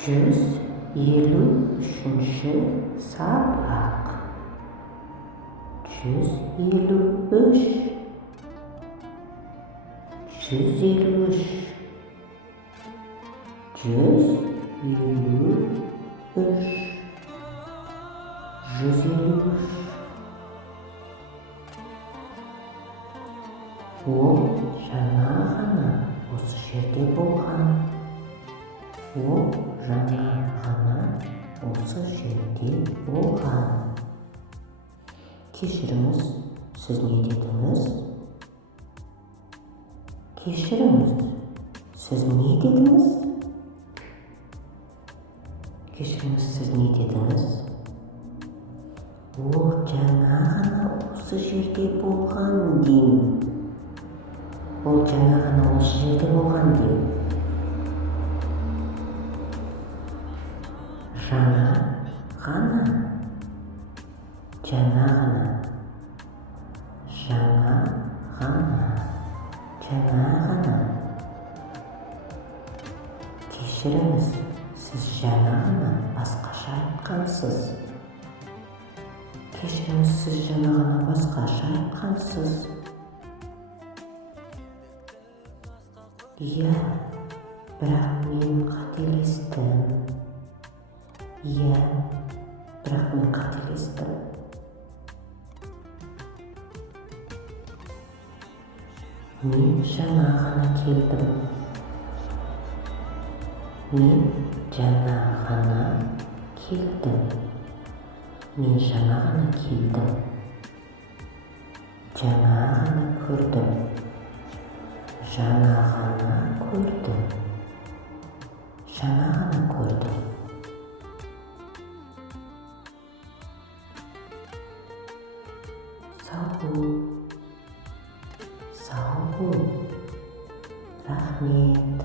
153-ші сабақ. 153, 153, 153. Ол жаңа ғана осы жерде болған. Ол жаңа ғана осы жерде болған. Кешіріңіз, сіз не дедіңіз? Кешіріңіз, сіз не дедіңіз? Кешіріңіз, сіз не дедіңіз? Ол жаңа ғана осы жерде болған деймін. Ол жаңа ғана осы жерде болған деймін. Жаңа ғана, жаңа ғана, жаңа ғана, жаңа ғана. Кешіріңіз, сіз жаңа ғана басқаша айтқансыз. Кешіріңіз, сіз жаңа ғана басқаша айтқансыз. Иә, бірақ мен қателестім. Иә, бірақ мен қателестім. Мен жаңа ғана келдім. Мен жаңа ғана келдім. Мен жаңа ғана келдім. Жаңа ғана көрдім. Жаңа ғана көрдім. Жаңа ғана көрдім. Сау бол. Рахмет.